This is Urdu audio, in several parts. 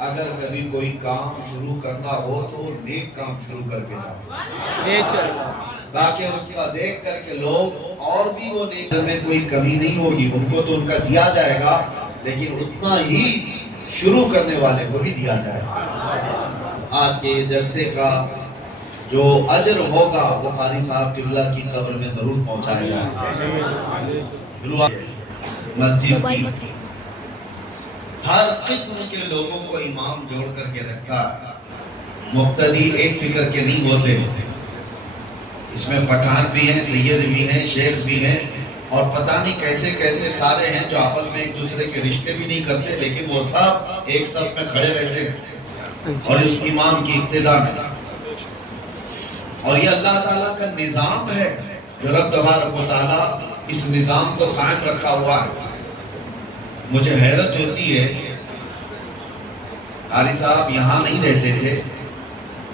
اگر کبھی کوئی کام شروع کرنا ہو تو نیک کام شروع کر کے جاؤ، تاکہ اس کا دیکھ کر کے لوگ اور بھی وہ نیک میں کوئی کمی نہیں ہوگی، ان کو تو ان کا دیا جائے گا لیکن اتنا ہی شروع کرنے والے کو بھی دیا جائے گا۔ آج کے جلسے کا جو اجر ہوگا وہ قاری صاحب قبلہ کی قبر میں ضرور پہنچائے گا۔ مسجد کی ہر قسم کے لوگوں کو امام جوڑ کر کے رکھتا ہے، مقتدی ایک فکر کے نہیں ہوتے، اس میں پٹھان بھی ہیں، سید بھی ہیں، شیخ بھی ہیں، اور پتہ نہیں کیسے کیسے سارے ہیں جو آپس میں ایک دوسرے کے رشتے بھی نہیں کرتے، لیکن وہ سب ایک صف میں کھڑے رہتے ہیں اور اس امام کی ابتدا میں۔ اور یہ اللہ تعالیٰ کا نظام ہے جو رب تبارک و تعالیٰ اس نظام کو قائم رکھا ہوا ہے۔ مجھے حیرت ہوتی ہے، قاری صاحب یہاں نہیں رہتے تھے،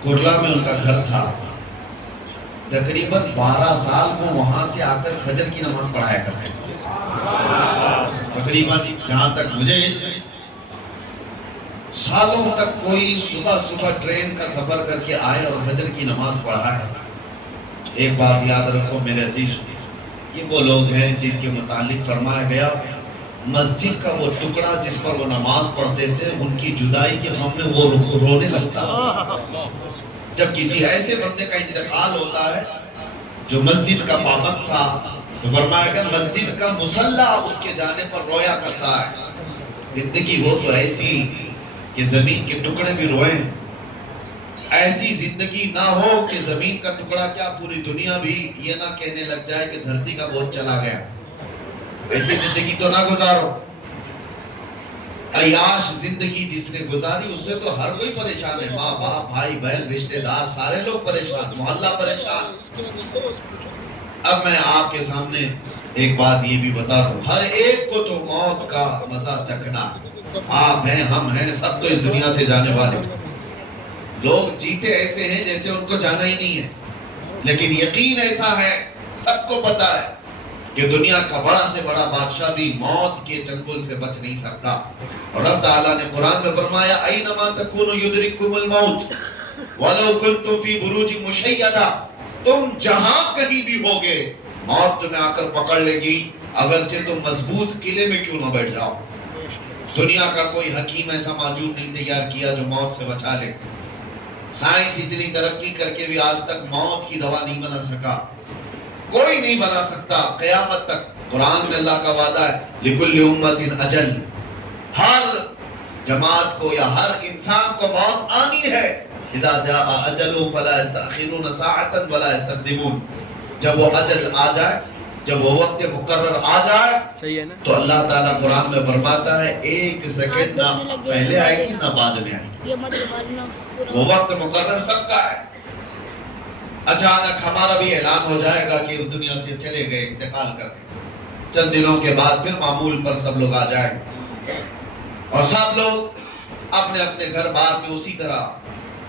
کرلا میں ان کا گھر تھا، تقریباً 12 سال وہ وہاں سے آ کر فجر کی نماز پڑھایا کرتے تھے، تقریباً جہاں تک مجھے سالوں تک کوئی صبح ٹرین کا سفر کر کے آئے اور فجر کی نماز پڑھائے۔ ایک بات یاد رکھو میرے عزیز، یہ وہ لوگ ہیں جن کے متعلق فرمایا گیا مسجد کا وہ ٹکڑا جس پر وہ نماز پڑھتے تھے، ان کی جدائی کے غم میں وہ رونے لگتا۔ جب کسی ایسے بندے کا انتقال ہوتا ہے جو مسجد کا پابند تھا تو فرمایا گیا مسجد کا مصلی اس کے جانے پر رویا کرتا ہے۔ زندگی ہو تو ایسی کہ زمین کے ٹکڑے بھی روئیں، ایسی زندگی نہ ہو کہ زمین کا ٹکڑا کیا پوری دنیا بھی یہ نہ کہنے لگ جائے کہ دھرتی کا بوجھ چلا گیا۔ ایسی زندگی تو نہ گزارو۔ عیاش زندگی جس نے گزاری اس سے تو ہر کوئی پریشان ہے، ماں باپ بھائی بہن رشتہ دار سارے لوگ پریشان، محلہ پریشان۔ اب میں آپ کے سامنے ایک بات یہ بھی بتا دوں، ہر ایک کو تو موت کا مزہ چکھنا، آپ ہیں ہم ہیں سب تو اس دنیا سے جانے والے۔ لوگ جیتے ایسے ہیں جیسے ان کو جانا ہی نہیں ہے، لیکن یقین ایسا ہے سب کو پتا ہے کہ دنیا کا بڑا سے بڑا بادشاہ بھی موت کے چنگل سے بچ نہیں سکتا۔ اور رب تعالیٰ نے قرآن میں فرمایا اینما تکونوا یدرککم الموت ولو کنتم فی بروج مشیدہ، تم جہاں کہیں بھی ہوگے موت تمہیں آ کر پکڑ لے گی، اگرچہ تم مضبوط قلعے میں کیوں نہ بیٹھ جاؤ۔ دنیا کا کوئی حکیم ایسا موجود نہیں تیار کیا جو موت سے بچا لے۔ سائنس اتنی ترقی کر کے بھی آج تک موت کی دوا نہیں بنا سکا، کوئی نہیں بنا سکتا قیامت تک۔ قرآن میں اللہ کا وعدہ ہے لِكُلِّ أُمَّةٍ أَجَلٌ، ہر جماعت کو یا ہر انسان کو موت آنی ہے۔ اِذَا جَاءَ أَجَلُهُ فَلَا يَسْتَأْخِرُونَ سَاعَةً وَلَا يَسْتَقْدِمُونَ، جب وہ اجل آ جائے، جب وہ وقت مقرر آ جائے تو اللہ تعالیٰ قرآن میں فرماتا ہے ایک سیکنڈ نہ پہلے آئے گی نہ بعد میں آئے گی، وہ وقت مقرر سب کا ہے۔ اچانک ہمارا بھی اعلان ہو جائے گا کہ دنیا سے چلے گئے انتقال کر کے، چند دنوں کے بعد پھر معمول پر سب لوگ آ جائیں اور سب لوگ اپنے اپنے گھر بار میں اسی طرح۔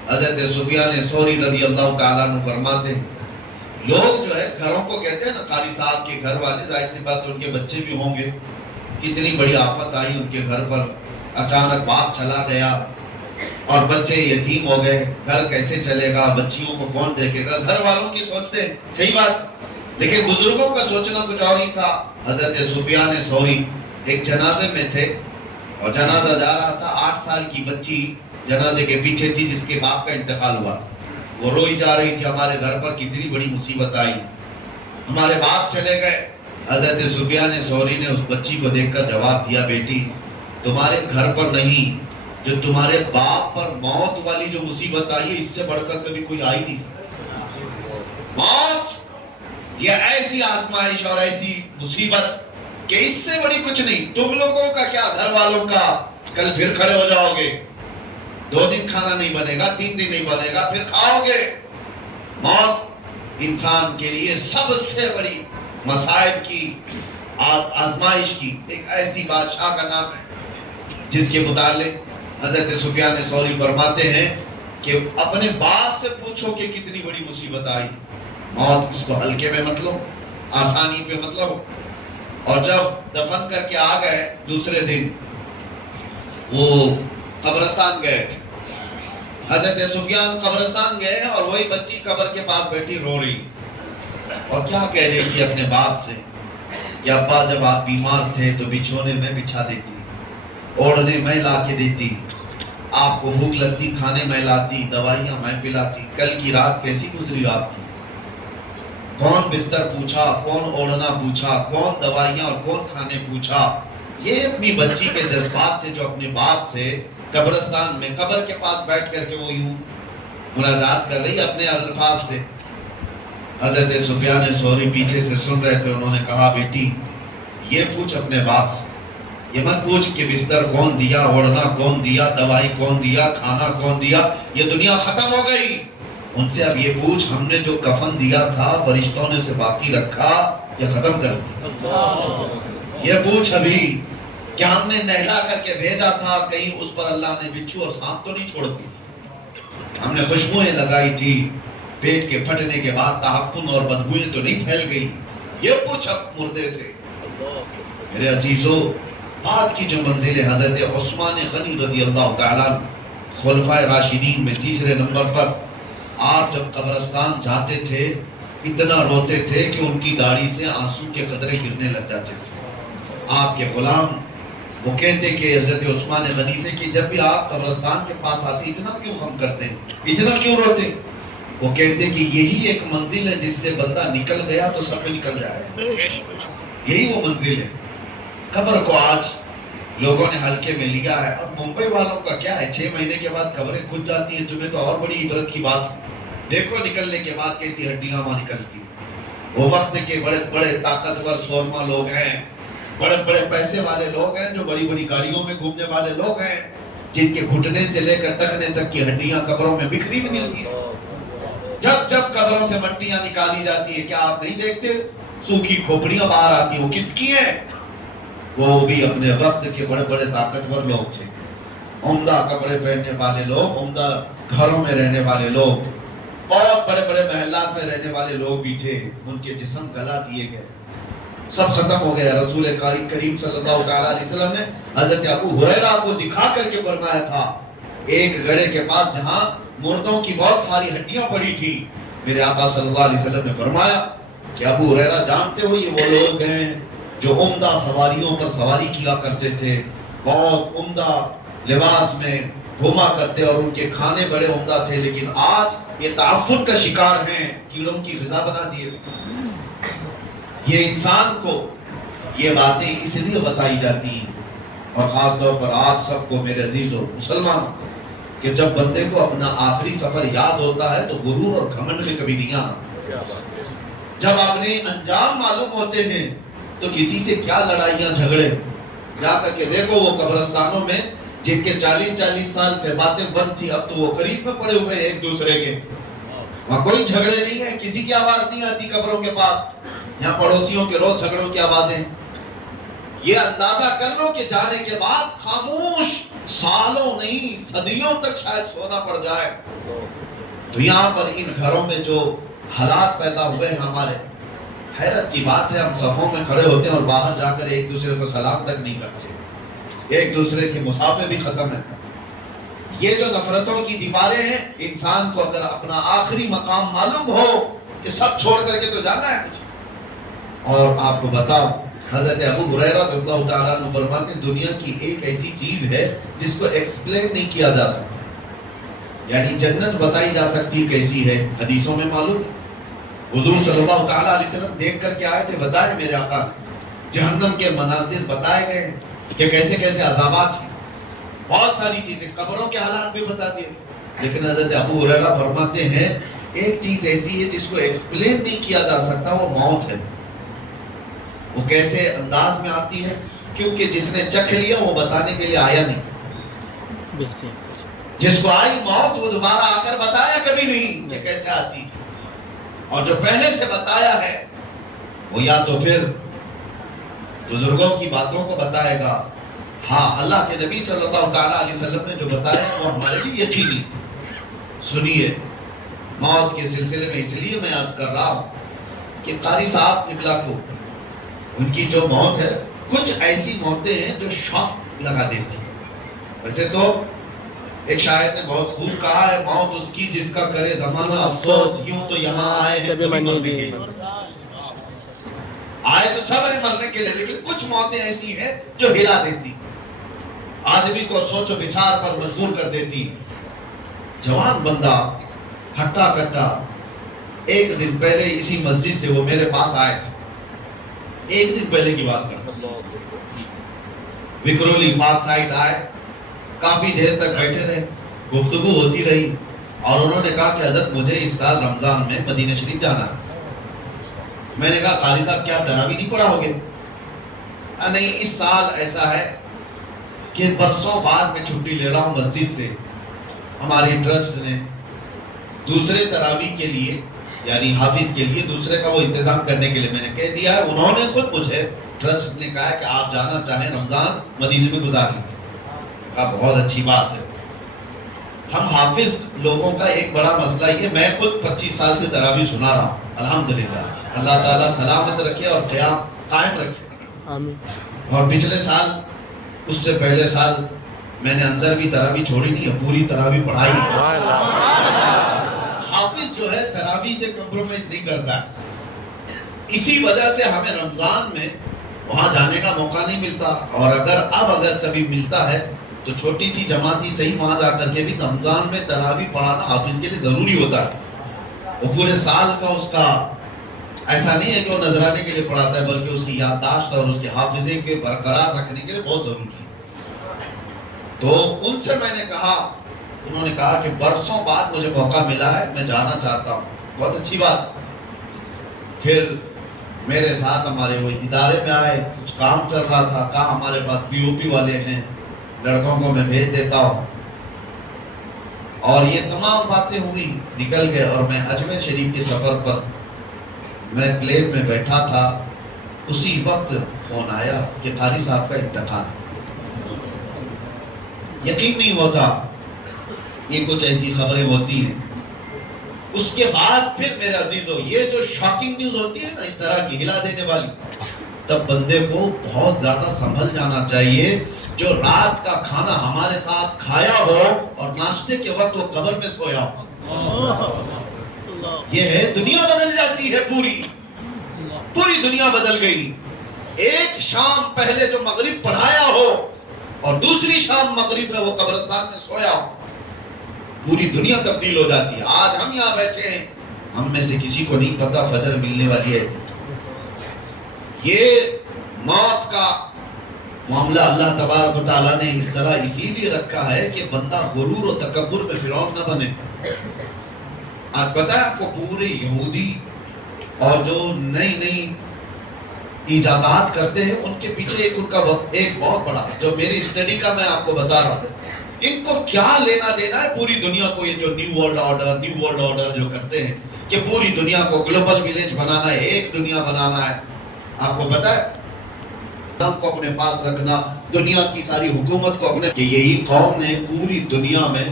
حضرت سفیان ثوری رضی اللہ تعالیٰ عنہ فرماتے ہیں لوگ جو ہے گھروں کو کہتے ہیں نا، قاری صاحب کے گھر والے، ظاہر سی بات ان کے بچے بھی ہوں گے، کتنی بڑی آفت آئی ان کے گھر پر، اچانک باپ چلا گیا اور بچے یتیم ہو گئے، گھر کیسے چلے گا، بچیوں کو کون دیکھے گا۔ گھر والوں کی سوچتے ہیں صحیح بات، لیکن بزرگوں کا سوچنا کچھ اور ہی تھا۔ حضرت سفیان ثوری ایک جنازے میں تھے اور جنازہ جا رہا تھا، 8 سال کی بچی جنازے کے پیچھے تھی جس کے باپ کا انتقال ہوا، وہ روئی جا رہی تھی ہمارے گھر پر کتنی بڑی مصیبت آئی، ہمارے باپ چلے گئے۔ حضرت سفیان ثوری نے اس بچی کو دیکھ کر جواب دیا بیٹی تمہارے گھر پر نہیں، جو تمہارے باپ پر موت والی جو مصیبت آئی ہے اس سے بڑھ کر کبھی کوئی آئی نہیں سکتی۔ موت یہ ایسی آزمائش اور ایسی مصیبت کہ اس سے بڑی کچھ نہیں، تم لوگوں کا کیا گھر والوں کا، کل پھر کھڑے ہو جاؤ گے، 2 دن کھانا نہیں بنے گا، 3 دن نہیں بنے گا، پھر کھاؤ گے۔ موت انسان کے لیے سب سے بڑی مصائب کی آزمائش کی ایک ایسی بادشاہ کا نام ہے جس کے متعلق حضرت سفیان ثوری فرماتے ہیں کہ اپنے باپ سے پوچھو کہ کتنی بڑی مصیبت آئی، موت اس کو ہلکے میں مت لو، آسانی پہ مت لو۔ اور جب دفن کر کے آ گئے دوسرے دن وہ قبرستان گئے تھے. حضرت سفیان قبرستان گئے اور وہی بچی قبر کے پاس بیٹھی رو رہی اور کیا کہہ رہی تھی اپنے باپ سے کہ ابا جب آپ بیمار تھے تو بچھونے میں بچھا دیتی, اوڑھنے میں لا کے دیتی, آپ کو بھوک لگتی کھانے میں لاتی, دوائیاں میں پلاتی. کل کی رات کیسی گزری آپ کی؟ کون بستر پوچھا, کون اوڑھنا پوچھا, کون دوائیاں اور کون کھانے پوچھا. یہ اپنی بچی کے جذبات تھے جو اپنے باپ سے قبرستان میں قبر کے پاس بیٹھ کر کے وہ یوں مناجات کر رہی اپنے الفاظ سے. حضرت سفیان ثوری پیچھے سے سن رہے تھے. انہوں نے کہا بیٹی یہ پوچھ اپنے باپ سے, یہ مت پوچھ کہ بستر کون دیا, اوڑھنا کون دیا, دوائی کون دیا, کھانا کون دیا. یہ دنیا ختم ہو گئی. ان سے اب یہ پوچھ ہم نے جو کفن دیا تھا فرشتوں نے اسے باقی رکھا یا ختم کر دیا. یہ پوچھ ابھی کہ ہم نے نہلا کر کے بھیجا تھا, کہیں اس پر اللہ نے بچھو اور سانپ تو نہیں چھوڑ دی. ہم نے خوشبوئیں لگائی تھی, پیٹ کے پھٹنے کے بعد تعفن اور بدبوئیں تو نہیں پھیل گئی. یہ پوچھ اب مردے سے. میرے عزیزو, بعد کی جو منزل حضرت عثمان غنی رضی اللہ تعالیٰ خلفائے راشدین میں تیسرے نمبر پر, آپ جب قبرستان جاتے تھے اتنا روتے تھے کہ ان کی داڑھی سے آنسو کے قطرے گرنے لگ جاتے تھے. آپ کے غلام وہ کہتے کہ حضرت عثمان غنی سے کہ جب بھی آپ قبرستان کے پاس آتے اتنا کیوں غم کرتے ہیں, اتنا کیوں روتے؟ وہ کہتے کہ یہی ایک منزل ہے جس سے بندہ نکل گیا تو سب میں نکل جائے. یہی وہ منزل ہے. قبر کو آج لوگوں نے ہلکے میں لیا ہے. اب ممبئی والوں کا کیا ہے, 6 مہینے کے بعد قبریں کھل جاتی ہیں. تمہیں تو اور بڑی عبرت کی بات ہے. دیکھو نکلنے کے بعد کیسی ہڈیاں وہاں نکلتی. وہ وقت کے بڑے بڑے طاقتور سورما لوگ ہیں, بڑے بڑے پیسے والے لوگ ہیں, جو بڑی بڑی گاڑیوں میں گھومنے والے لوگ ہیں, جن کے گھٹنے سے لے کر ٹخنے تک کی ہڈیاں قبروں میں بکھری بھی ملتی ہیں. جب جب قبروں سے مٹیاں نکالی جاتی ہے, کیا آپ نہیں دیکھتے سوکھی کھوپڑیاں باہر آتی ہیں؟ وہ کس کی ہیں؟ وہ بھی اپنے وقت کے بڑے بڑے طاقتور لوگ تھے, عمدہ کپڑے پہننے والے لوگ, عمدہ گھروں میں رہنے والے لوگ, بہت بڑے بڑے محلات میں رہنے والے لوگ بھی تھے. ان کے جسم گلا دیے گئے, سب ختم ہو گیا. رسول کریم صلی اللہ علیہ وسلم نے حضرت ابو ہریرہ کو دکھا کر کے فرمایا تھا, ایک گڑھے کے پاس جہاں مردوں کی بہت ساری ہڈیاں پڑی تھی, میرے آقا صلی اللہ علیہ وسلم نے فرمایا کہ ابو ہریرہ جانتے ہو یہ وہ لوگ ہیں جو عمدہ سواریوں پر سواری کیا کرتے تھے, بہت عمدہ لباس میں گھوما کرتے اور ان کے کھانے بڑے عمدہ تھے, لیکن آج یہ تعفن کا شکار ہیں, کیڑوں کی غذا بنا دیے. یہ انسان کو یہ باتیں اس لیے بتائی جاتی ہیں, اور خاص طور پر آپ سب کو میرے عزیزو مسلمانوں, کہ جب بندے کو اپنا آخری سفر یاد ہوتا ہے تو غرور اور گھمنڈ میں کبھی نہیں آنا. جب اپنے انجام معلوم ہوتے ہیں تو کسی سے کیا لڑائیاں جھگڑے. جا کر کے دیکھو وہ قبرستانوں میں جن کے 40 سال سے باتیں بند تھی, اب تو وہ قریب میں پڑے ہوئے ہیں ایک دوسرے کے. وہاں کوئی جھگڑے نہیں ہے, کسی کی آواز نہیں آتی قبروں کے پاس. یہاں پڑوسیوں کے روز جھگڑوں کی آوازیں. یہ اندازہ کر لو کہ جانے کے بعد خاموش سالوں نہیں صدیوں تک شاید سونا پڑ جائے. تو یہاں پر ان گھروں میں جو حالات پیدا ہوئے ہیں ہمارے, حیرت کی بات ہے, ہم صفوں میں کھڑے ہوتے ہیں اور باہر جا کر ایک دوسرے کو سلام تک نہیں کرتے, ایک دوسرے کے مسافے بھی ختم ہیں. یہ جو نفرتوں کی دیواریں ہیں, انسان کو اگر اپنا آخری مقام معلوم ہو کہ سب چھوڑ کر کے تو جانا ہے کچھ. اور آپ کو بتاؤ, حضرت ابو ہریرہ رضی اللہ تعالیٰ عنہ فرماتے ہیں دنیا کی ایک ایسی چیز ہے جس کو ایکسپلین نہیں کیا جا سکتا. یعنی جنت بتائی جا سکتی کیسی ہے, حدیثوں میں معلوم ہے. حضور صلی اللہ تعالیٰ علیہ وسلم دیکھ کر کے آئے تھے, بتائے میرے آقا, جہنم کے مناظر بتائے گئے کہ کیسے کیسے عذابات ہیں, بہت ساری چیزیں, قبروں کے حالات بھی بتا دیے. لیکن حضرت ابو ہریرہ فرماتے ہیں ایک چیز ایسی ہے جس کو ایکسپلین نہیں کیا جا سکتا, وہ موت ہے. وہ کیسے انداز میں آتی ہے, کیونکہ جس نے چکھ لیا وہ بتانے کے لیے آیا نہیں. جس کو آئی موت وہ دوبارہ آ کر بتایا کبھی نہیں کہ کیسے آتی. اور جو پہلے سے بتایا ہے وہ یا تو پھر بزرگوں کی باتوں کو بتائے گا, ہاں اللہ کے نبی صلی اللہ تعالیٰ علیہ وسلم نے جو بتایا وہ ہمارے لیے یقینی. سنیے, موت کے سلسلے میں اس لیے میں عرض کر رہا ہوں کہ قاری صاحب قبلہ کو ان کی جو موت ہے, کچھ ایسی موتیں ہیں جو شوق لگا دیتی. ویسے تو ایک شاعر نے بہت خوب کہا ہے، موت اس کی جس کا کرے زمانہ افسوس، یوں تو یہاں آئے ہیں سبھی مرنے کے لیے۔ آئے تو سب ہیں مرنے کے لیے، لیکن کچھ موتیں ایسی ہیں جو ہلا دیتی، آدمی کو سوچ و بچار پر مجبور کر دیتی۔ جوان بندہ ہٹا کٹا، ایک دن پہلے اسی مسجد سے وہ میرے پاس آئے تھے، ایک دن پہلے کی بات کرتا، وکرولی پارک سائٹ آئے، کافی دیر تک بیٹھے رہے، گفتگو ہوتی رہی، اور انہوں نے کہا کہ حضرت مجھے اس سال رمضان میں مدینہ شریف جانا ہے۔ میں نے کہا قاری صاحب کیا تراویح نہیں پڑھا ہوگے؟ نہیں، اس سال ایسا ہے کہ برسوں بعد میں چھٹی لے رہا ہوں مسجد سے، ہماری ٹرسٹ نے دوسرے تراویح کے لیے، یعنی حافظ کے لیے دوسرے کا وہ انتظام کرنے کے لیے میں نے کہہ دیا ہے، انہوں نے خود مجھے ٹرسٹ نے کہا کہ آپ جانا چاہیں رمضان مدینے میں گزار لیتے۔ کہا بہت اچھی بات ہے۔ ہم حافظ لوگوں کا ایک بڑا مسئلہ یہ، میں خود 25 سال سے تراویح سنا رہا ہوں الحمدللہ، اللہ تعالیٰ سلامت رکھے اور قیام قائم رکھے، آمین۔ اور پچھلے سال، اس سے پہلے سال میں نے اندر بھی تراویح چھوڑی نہیں ہے، پوری تراویح پڑھائی۔ حافظ جو ہے تراویح سے کمپرومائز نہیں کرتا ہے، اسی وجہ سے ہمیں رمضان میں وہاں جانے کا موقع نہیں ملتا، اور اگر کبھی ملتا ہے تو چھوٹی سی جماعت ہی صحیح وہاں جا کر کے بھی رمضان میں تراویح پڑھانا حافظ کے لیے ضروری ہوتا ہے۔ وہ پورے سال کا اس کا ایسا نہیں ہے کہ وہ نذرانے کے لیے پڑھاتا ہے، بلکہ اس کی یادداشت اور اس کے حافظے کے برقرار رکھنے کے لیے بہت ضروری ہے۔ تو ان سے میں نے کہا، انہوں نے کہا کہ برسوں بعد مجھے موقع ملا ہے، میں جانا چاہتا ہوں۔ بہت اچھی بات۔ پھر میرے ساتھ ہمارے وہ ادارے میں آئے، کچھ کام چل رہا تھا، کہا ہمارے پاس پی او پی والے ہیں، لڑکوں کو میں بھیج دیتا ہوں، اور یہ تمام باتیں ہوئی، نکل گئے، اور میں اجمیر شریف کے سفر پر میں پلین میں بیٹھا تھا، اسی وقت فون آیا کہ قاری صاحب کا انتقال۔ یقین نہیں ہوتا، یہ کچھ ایسی خبریں ہوتی ہیں۔ اس کے بعد پھر میرے عزیزو، یہ جو شاکنگ نیوز ہوتی ہے نا اس طرح کی ہلا دینے والی، تب بندے کو بہت زیادہ سنبھل جانا چاہیے۔ جو رات کا کھانا ہمارے ساتھ کھایا ہو اور ناشتے کے وقت وہ قبر میں سویا ہو، یہ ہے دنیا بدل جاتی ہے، پوری دنیا بدل گئی۔ ایک شام پہلے جو مغرب پڑھایا ہو اور دوسری شام مغرب میں وہ قبرستان میں سویا ہو، پوری دنیا تبدیل ہو جاتی ہے۔ آج ہم یہاں بیٹھے ہیں، ہم میں سے کسی کو نہیں پتا فجر ملنے والی ہے۔ یہ موت کا معاملہ اللہ تبارک و تعالیٰ نے اس طرح اسی لیے رکھا ہے کہ بندہ غرور و تکبر میں فرعون نہ بنے۔ آج پتہ ہے آپ کو، پورے یہودی اور جو نئی ایجادات کرتے ہیں، ان کے پیچھے ان کا ایک بہت بڑا، جو میری اسٹڈی کا میں آپ کو بتا رہا ہوں، ان کو کیا لینا دینا ہے پوری دنیا کو، یہ جو نیو ورلڈ آرڈر جو کرتے ہیں کہ پوری دنیا کو گلوبل ویلیج بنانا ہے، ایک دنیا بنانا ہے۔ آپ کو پتہ ہے ہم کو اپنے پاس رکھنا، دنیا کی ساری حکومت کو اپنے، کہ یہی قوم نے پوری دنیا میں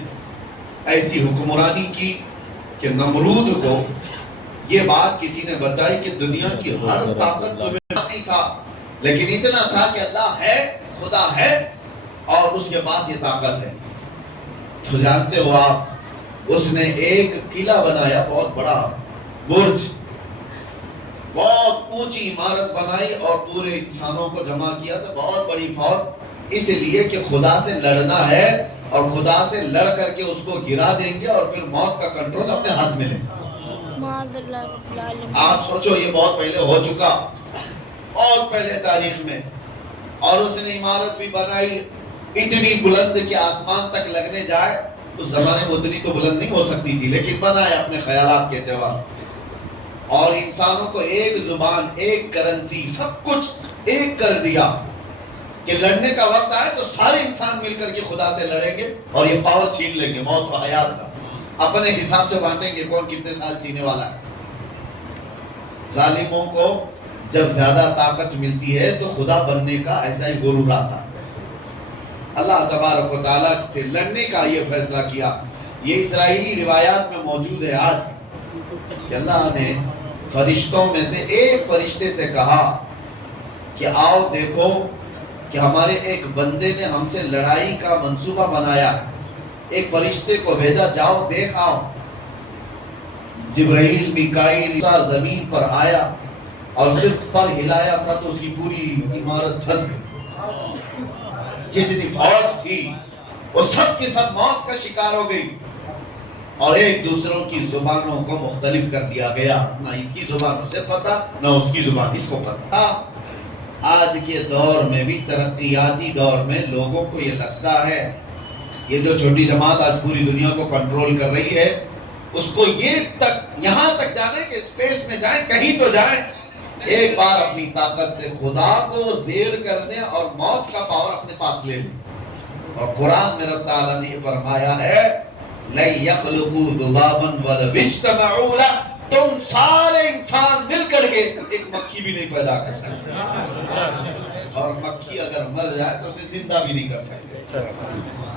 ایسی حکمرانی کی کہ نمرود کو یہ بات کسی نے بتائی کہ دنیا کی ہر طاقت تمہیں نہیں تھا، لیکن اتنا تھا کہ اللہ ہے، خدا ہے، اور اس کے پاس یہ طاقت ہے۔ تو جانتے ہو آپ، اس نے ایک قلعہ بنایا، بہت بڑا برج، بہت اونچی عمارت بنائی، اور پورے انسانوں کو جمع کیا، تو بہت بڑی فوج، اس لیے کہ خدا سے لڑنا ہے، اور خدا سے لڑ کر کے اس کو گرا دیں گے، اور پھر موت کا کنٹرول اپنے ہاتھ میں لیں۔ آپ سوچو، یہ بہت پہلے ہو چکا، بہت پہلے تاریخ میں، اور اس نے عمارت بھی بنائی اتنی بلند کہ آسمان تک لگنے جائے۔ اس زمانے میں اتنی تو بلند نہیں ہو سکتی تھی، لیکن بنایا اپنے خیالات کے اعتبار، اور انسانوں کو ایک زبان، ایک کرنسی، سب کچھ ایک کر دیا کہ لڑنے کا وقت آئے تو سارے انسان مل کر کے خدا سے لڑیں گے، اور یہ پاور چھین لیں گے، موت و حیات کا اپنے حساب سے بانٹیں گے، کون کتنے سال جینے والا ہے۔ ظالموں کو جب زیادہ طاقت ملتی ہے تو خدا بننے کا ایسا ہی غرور آتا ہے۔ اللہ تبارک و تعالیٰ سے لڑنے کا یہ فیصلہ کیا۔ یہ اسرائیلی روایات میں موجود ہے آج کہ اللہ نے فرشتوں میں سے ایک فرشتے سے کہا کہ آؤ دیکھو کہ ہمارے ایک بندے نے ہم سے لڑائی کا منصوبہ بنایا، ایک فرشتے کو بھیجا، جاؤ دیکھ آؤ۔ جبرائیل میکائیل زمین پر آیا اور صرف پر ہلایا تھا تو اس کی پوری عمارت دھس گئی۔ جتنی فوج تھی وہ سب کی سب موت کا شکار ہو گئی، اور ایک دوسروں کی زبانوں کو مختلف کر دیا گیا، نہ اس کی زبان اسے پتا نہ اس کی زبان اس کو پتا۔ آج کے دور میں بھی، ترقیاتی دور میں، لوگوں کو یہ لگتا ہے یہ جو چھوٹی جماعت آج پوری دنیا کو کنٹرول کر رہی ہے، اس کو یہاں تک جانے کہ اسپیس میں جائیں، کہیں تو جائیں، ایک بار اپنی طاقت سے خدا کو زیر کر دیں اور موت کا پاور اپنے پاس لے لیں۔ اور قرآن میں رب تعالیٰ نے فرمایا ہے لَن يَخْلُقُوا ذُبَابًا وَلَوِ اجْتَمَعُوا لَهُ، تم سارے انسان مل کر کے ایک مکھی بھی نہیں پیدا کر سکتے، اور مکھی اگر مر جائے تو اسے زندہ بھی نہیں کر سکتے۔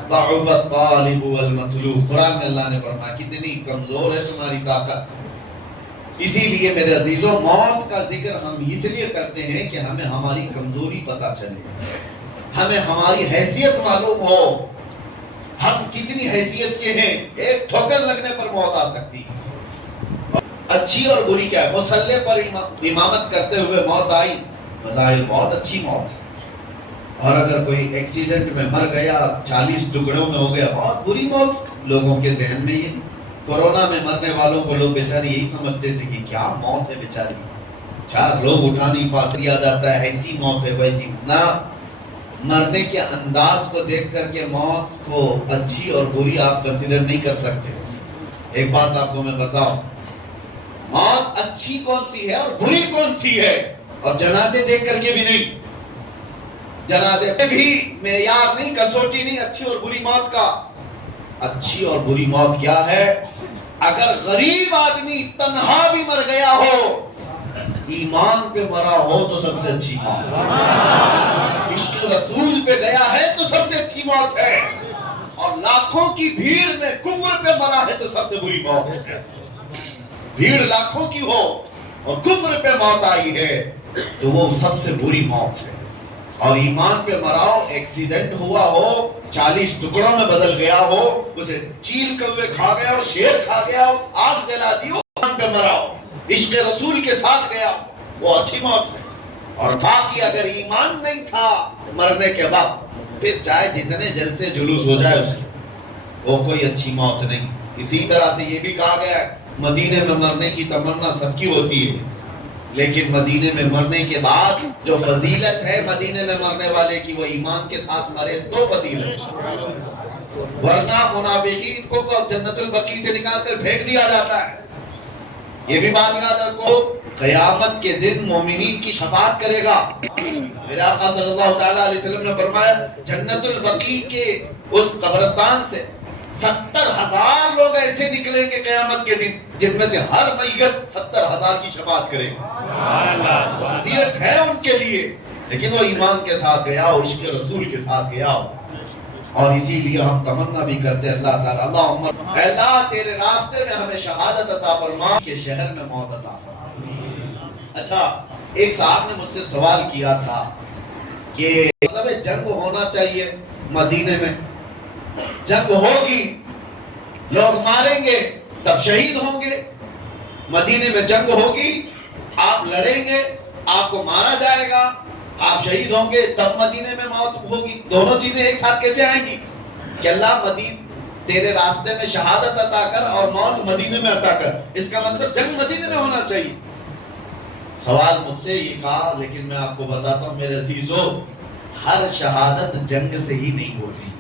ضعف الطالب والمطلوب، قرآن میں اللہ نے فرمایا کتنی کمزور ہے تمہاری طاقت۔ اسی لیے میرے عزیزوں، موت کا ذکر ہم اس لیے کرتے ہیں کہ ہمیں ہماری کمزوری پتہ چلے، ہمیں ہماری حیثیت معلوم ہو، ہم کتنی حیثیت کے ہیں۔ ایک ٹھوکر لگنے پر موت آ سکتی ہے۔ اچھی اور بری کیا ہے؟ مصلی پر امامت کرتے ہوئے موت آئی، بظاہر بہت اچھی موت ہے، اور اگر کوئی ایکسیڈنٹ میں مر گیا، 40 ٹکڑوں میں ہو گیا، بہت بری موت۔ لوگوں کے ذہن میں یہ کورونا میں مرنے والوں کو لوگ بیچاری یہی سمجھتے تھے کہ کیا موت ہے بیچاری، 4 لوگ اٹھا نہیں پاتے، دیا جاتا ہے ایسی موت ہے ویسی نہ۔ مرنے کے انداز کو دیکھ کر کے موت کو اچھی اور بری آپ کنسیڈر نہیں کر سکتے۔ ایک بات آپ کو میں بتاؤں، موت اچھی کون سی ہے اور بری کون سی ہے، اور جنازے دیکھ کر کے بھی نہیں، جنازے میں بھی معیار نہیں، کسوٹی نہیں اچھی اور بری موت کا۔ اچھی اور بری موت کیا ہے؟ اگر غریب آدمی تنہا بھی مر گیا ہو، ایمان پہ مرا ہو تو سب سے اچھی موت، عشق رسول پہ گیا ہے تو سب سے اچھی موت ہے، اور لاکھوں کی بھیڑ میں کفر پہ مرا ہے تو سب سے بری موت ہے۔ بھیڑ لاکھوں کی ہو اور کفر پہ موت آئی ہے تو وہ سب سے بری موت ہے۔ اور ایمان پہ مراؤ، ایکسیڈنٹ ہوا ہو، 40 ٹکڑوں میں بدل گیا ہو، اسے چیل کوے کھا گیا ہو، شیر کھا گیا ہو، آگ جلا دی ہو، ایمان پہ مراؤ، عشق رسول کے ساتھ گیا ہو، وہ اچھی موت ہے۔ اور باقی اگر ایمان نہیں تھا مرنے کے بعد، پھر چاہے جتنے جلسے جلوس ہو جائے اس کی، وہ کوئی اچھی موت نہیں۔ اسی طرح سے یہ بھی کہا گیا ہے مدینے میں مرنے کی تمنا سب کی ہوتی ہے، لیکن مدینے میں مرنے کے بعد جو فضیلت ہے مدینے میں مرنے والے کی، وہ ایمان کے ساتھ مرے تو فضیلت، ورنہ منافقین کو جنت البقیع سے نکال کر پھینک دیا جاتا ہے۔ یہ بھی بات یاد رکھو، قیامت کے دن مومنین کی شفاعت کرے گا۔ میرے آقا صلی اللہ تعالیٰ علیہ وسلم نے فرمایا جنت البقیع کے اس قبرستان سے 70,000 لوگ ایسے نکلیں گے قیامت کے دن جن میں سے ہر میت 70,000 کی شفاعت کرے گا۔ فضیلت ہے ان کے لیے، لیکن وہ ایمان کے ساتھ گیا ہو، عشق رسول کے ساتھ گیا ہو۔ اور اسی لیے ہم تمنا بھی کرتے ہیں اللہ تعالیٰ، اللہ تیرے راستے میں ہمیں شہادت عطا فرما، کہ شہر میں موت عطا فرما۔ اچھا، ایک صاحب نے مجھ سے سوال کیا تھا کہ مطلب جنگ ہونا چاہیے مدینے میں، جنگ ہوگی، لوگ ماریں گے تب شہید ہوں گے، مدینے میں جنگ ہوگی، آپ لڑیں گے، آپ کو مارا جائے گا، آپ شہید ہوں گے، تب مدینے میں موت ہوگی، دونوں چیزیں ایک ساتھ کیسے آئیں گی؟ کہ اللہ تیرے راستے میں شہادت عطا کر اور موت مدینے میں عطا کر، اس کا مطلب جنگ مدینے میں ہونا چاہیے۔ سوال مجھ سے یہ کہا، لیکن میں آپ کو بتاتا ہوں میرے عزیزو، ہر شہادت جنگ سے ہی نہیں ہوتی۔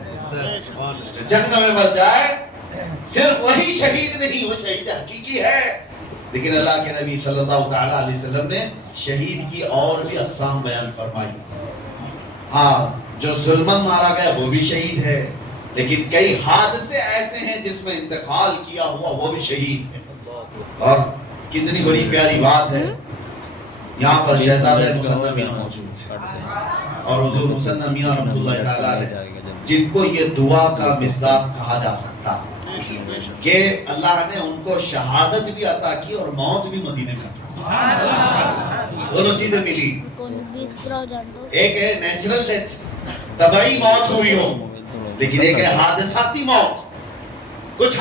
جنگ میں مر جائے صرف وہی شہید نہیں، وہ شہید حقیقی ہے، لیکن اللہ کے نبی صلی اللہ تعالیٰ علیہ وسلم نے شہید کی اور بھی اقسام بیان فرمائی۔ ہاں، جو ظلمن مارا گیا وہ بھی شہید ہے، لیکن کئی حادثے ایسے ہیں جس میں انتقال کیا ہوا وہ بھی شہید ہے۔ اور کتنی بڑی پیاری بات ہے، یہاں پر شہزادہ مسنہ میاں موجود ہے، اور حضور مسنہ میاں رحمۃ اللہ تعالیٰ علیہ، جن کو یہ دعا کا مصداق کہا جا سکتا ہے کہ اللہ نے ان کو شہادت بھی عطا کی اور موت بھی مدینے میں عطا کی، دونوں چیزیں ملی۔ ایک ہے نیچرل ڈیتھ، طبعی موت ہوئی ہو، لیکن ایک ہے حادثاتی موت، کچھ